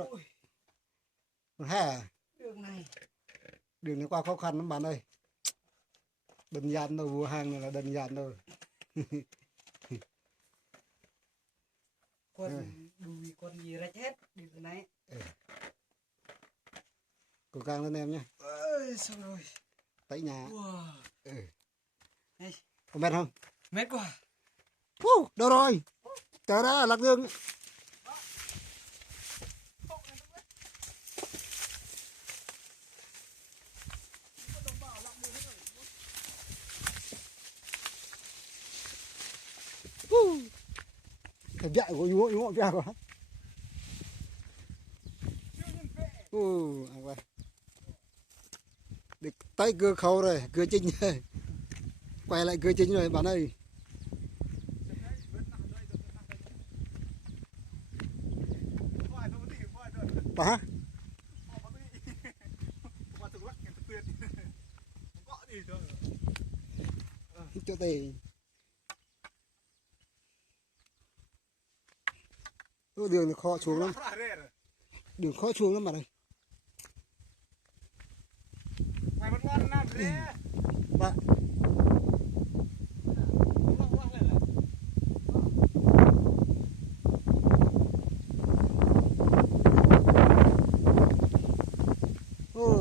Ôi. Hè. Đường này qua khó khăn lắm bạn ơi. Đơn giản đâu, mua hàng này là đơn giản đâu. Con gì ra chết đường này. Cố gắng lên em nhé. Ôi xong rồi. Tại nhà. Wow. Đây. Có mệt không? Mệt quá. Đâu rồi? Chờ đã, Lạc Dương. Thật dại của nhúa vẽ quá. Được tay cưa khâu rồi, cưa chính rồi. Quay lại cưa chính rồi bạn ơi. Hả? Chỗ đây. Đường khó xuống lắm. Đường khó xuống lắm bạn ơi. Bạn.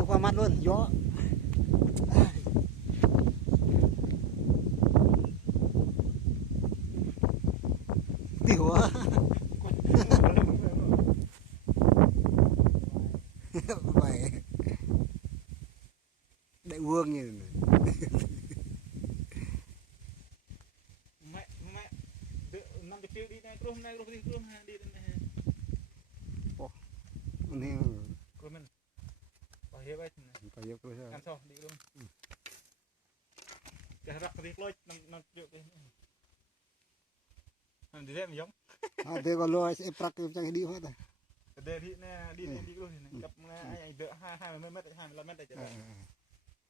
Qua mặt luôn, gió. Tiểu á. Vậy. Đại vương như này. Mẹ năm chục đi này krum đi này. Này. Krumen. Bảo hiệp ấy. Bảo hiệp rồi sao? Ăn sau đi luôn. Cái rắc đi lôi năm triệu cái. Đi lên giống. Thế còn lôi sẽ prak chẳng đi hết rồi. Đi luôn này. Cặp ai đỡ 20 mét 25 mét đấy chứ.